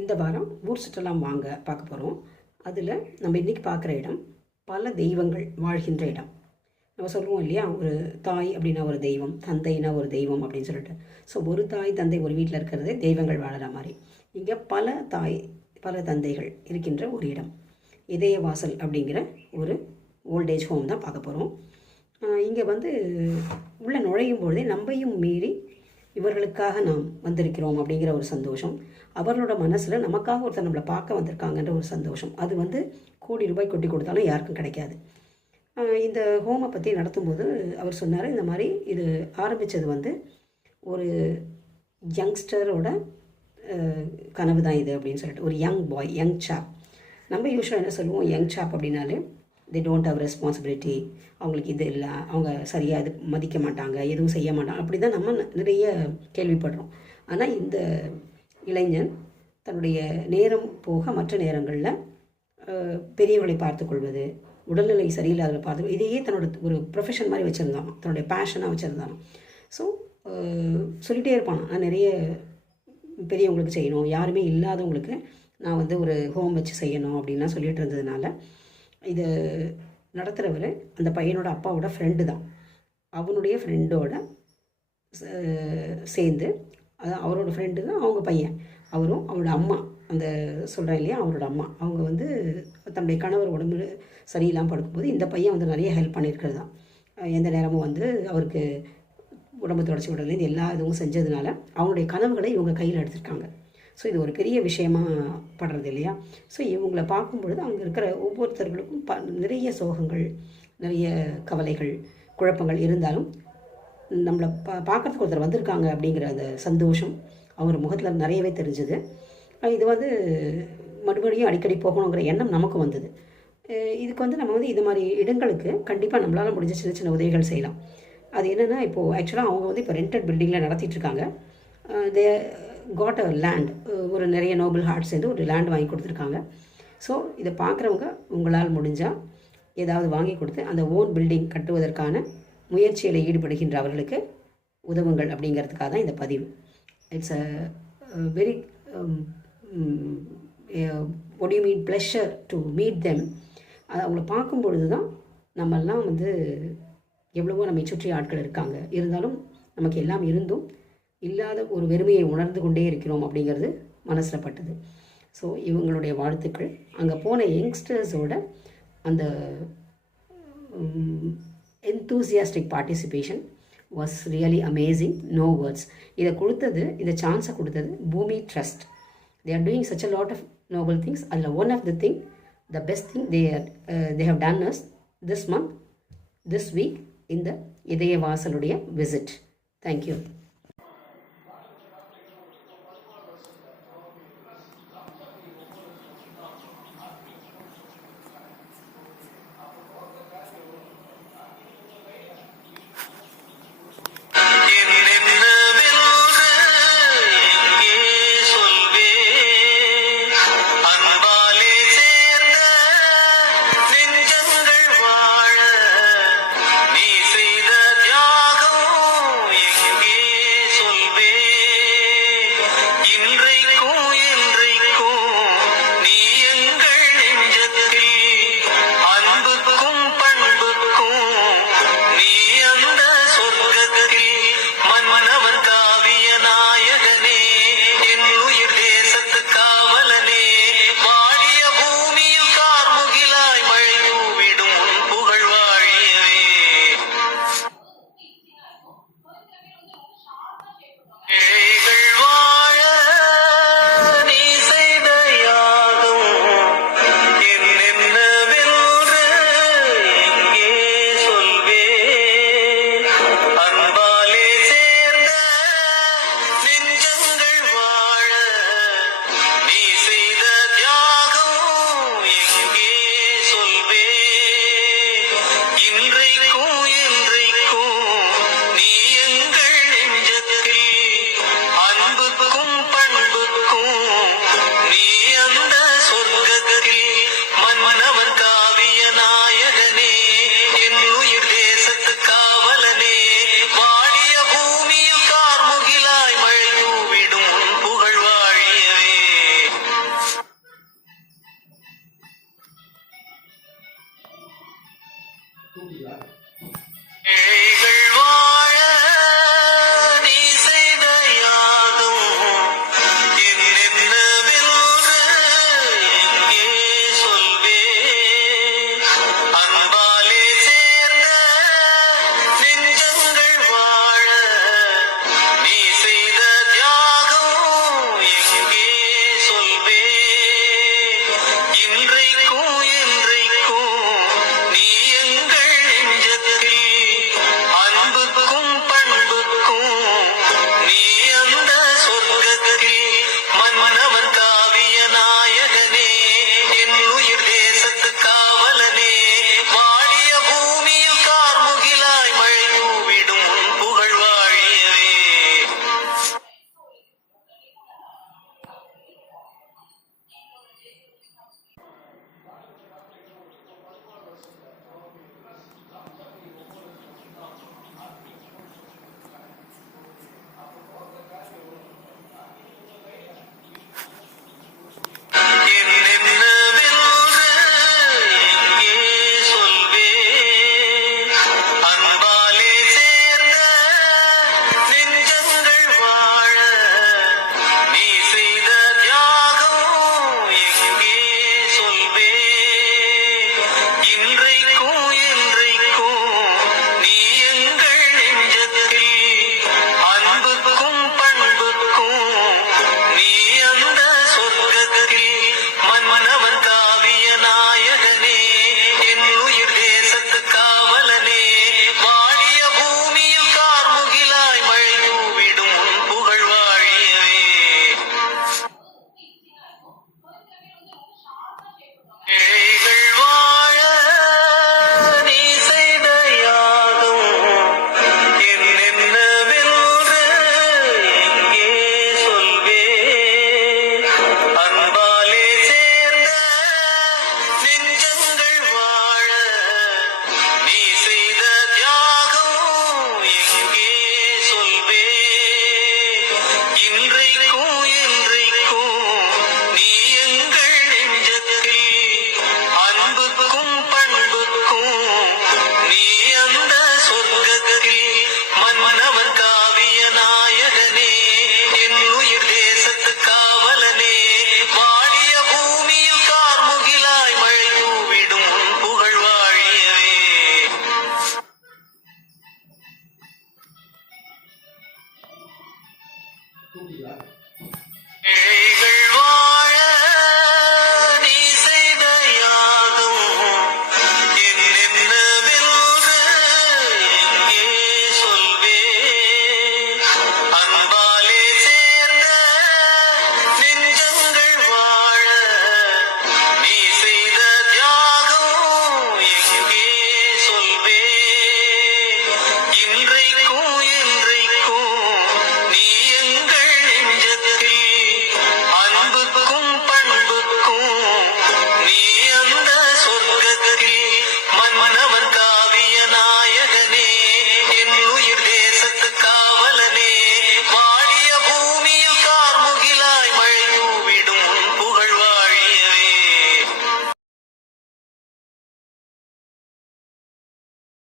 இந்த வாரம் ஊர் சுற்றலாம் வாங்க பார்க்க போகிறோம் அதில் நம்ம இன்றைக்கி பார்க்குற இடம் பல தெய்வங்கள் வாழ்கின்ற இடம். நம்ம சொல்லுவோம் இல்லையா ஒரு தாய் அப்படின்னா ஒரு தெய்வம் தந்தைனா ஒரு தெய்வம் அப்படின்னு சொல்லிட்டு. ஸோ ஒரு தாய் தந்தை ஒரு வீட்டில் இருக்கிறதே தெய்வங்கள் வாழற மாதிரி. இங்கே பல தாய் பல தந்தைகள் இருக்கின்ற ஒரு இடம். இதய வாசல் அப்படிங்கிற ஒரு ஓல்டேஜ் ஹோம் தான் பார்க்க போகிறோம் இங்கே வந்து உள்ளே நுழையும் பொழுதே நம்மையும் மீறி இவர்களுக்காக நாம் வந்திருக்கிறோம் அப்படிங்கிற ஒரு சந்தோஷம். அவர்களோட மனசில் நமக்காக ஒருத்தர் நம்மளை பார்க்க வந்திருக்காங்கன்ற ஒரு சந்தோஷம். அது வந்து கோடி ரூபாய் கொட்டி கொடுத்தாலும் யாருக்கும் கிடைக்காது. இந்த ஹோமை பற்றி நடத்தும்போது அவர் சொன்னார் இந்த மாதிரி இது ஆரம்பித்தது வந்து ஒரு யங்ஸ்டரோட கனவு தான் இது அப்படின்னு சொல்லிட்டு. ஒரு யங் பாய் யங் சாப். நம்ம யூஸ்வலாக என்ன சொல்லுவோம்? யங் சாப் அப்படின்னாலே தே டோன்ட் ஹவ் ரெஸ்பான்சிபிலிட்டி அவங்களுக்கு இது இல்லை. அவங்க சரியாக இது மதிக்க மாட்டாங்க. எதுவும் செய்ய மாட்டாங்க. அப்படி தான் நம்ம நிறைய கேள்விப்படுறோம். ஆனால் இந்த இளைஞன் தன்னுடைய நேரம் போக மற்ற நேரங்களில் பெரியவர்களை பார்த்து பார்த்துக்கொள்வது உடல்நிலை சரியில்லாத பார்த்து இதையே தன்னோட ஒரு ப்ரொஃபஷன் மாதிரி வச்சுருந்தான். தன்னுடைய பேஷனாக வச்சுருந்தான். ஸோ சொல்லிகிட்டே இருப்பான். நான் நிறைய பெரியவங்களுக்கு செய்யணும். யாருமே இல்லாதவங்களுக்கு நான் வந்து ஒரு ஹோம் வச்சு செய்யணும் அப்படின்லாம் சொல்லிட்டு இருந்ததுனால இது நடத்துகிறவர் அந்த பையனோட அப்பாவோட ஃப்ரெண்டு தான். அவனுடைய ஃப்ரெண்டோட சேர்ந்து அது அவரோட ஃப்ரெண்டு தான் அவங்க பையன். அவரும் அவரோட அம்மா. அந்த சொல்கிறேன் இல்லையா? அவரோட அம்மா. அவங்க வந்து தன்னுடைய கணவர் உடம்பு சரியில்லாமல் படுக்கும்போது இந்த பையன் வந்து நிறைய ஹெல்ப் பண்ணியிருக்கிறது தான். எந்த நேரமும் வந்து அவருக்கு உடம்பு தொடச்சி விடலேருந்து எல்லா இதுவும் செஞ்சதுனால அவனுடைய கனவுகளை இவங்க கையில் எடுத்திருக்காங்க. ஸோ இது ஒரு பெரிய விஷயமாக படுறது இல்லையா? ஸோ இவங்களை பார்க்கும்பொழுது அங்கே இருக்கிற ஒவ்வொருத்தர்களுக்கும் ப நிறைய சோகங்கள் நிறைய கவலைகள் குழப்பங்கள் இருந்தாலும் நம்மளை பா பார்க்குறதுக்கு ஒருத்தர் வந்திருக்காங்க அப்படிங்கிற அந்த சந்தோஷம் அவங்க முகத்தில் நிறையவே தெரிஞ்சுது. இது வந்து மறுபடியும் அடிக்கடி போகணுங்கிற எண்ணம் நமக்கு வந்தது. இதுக்கு வந்து நம்ம வந்து இது மாதிரி இடங்களுக்கு கண்டிப்பாக நம்மளால் முடிஞ்ச சின்ன சின்ன உதவிகள் செய்யலாம். அது என்னென்னா இப்போது ஆக்சுவலாக அவங்க வந்து இப்போ ரெண்டட் பில்டிங்கில் நடத்திட்டுருக்காங்க தே காட் அ லேண்ட் ஒரு நிறைய நோபல் ஹார்ட் சேர்ந்து ஒரு லேண்ட் வாங்கி கொடுத்துருக்காங்க. ஸோ இதை பார்க்குறவங்க உங்களால் முடிஞ்சால் ஏதாவது வாங்கி கொடுத்து அந்த ஓன் பில்டிங் கட்டுவதற்கான முயற்சியில் ஈடுபடுகின்ற அவர்களுக்கு உதவுங்கள் அப்படிங்கிறதுக்காக தான் இந்த பதிவு. It's a very odd you mean pleasure to meet them அது அவங்கள பார்க்கும் பொழுது தான் நம்மெல்லாம் வந்து எவ்வளவோ நம்மை சுற்றி ஆட்கள் இருக்காங்க. இருந்தாலும் நமக்கு எல்லாம் இருந்தும் இல்லாத ஒரு வெறுமையை உணர்ந்து கொண்டே இருக்கிறோம் அப்படிங்கிறது மனசில் பட்டது. ஸோ இவங்களுடைய வாழ்த்துக்கள். அங்கே போன யங்ஸ்டர்ஸோட அந்த enthusiastic participation was really amazing no words இதை கொடுத்தது இந்த சான்ஸை கொடுத்தது Bhoomi trust they are doing such a lot of noble things அதில் one of the thing the best thing they are they have done as this month this week இந்த இதய வாசலுடைய visit thank you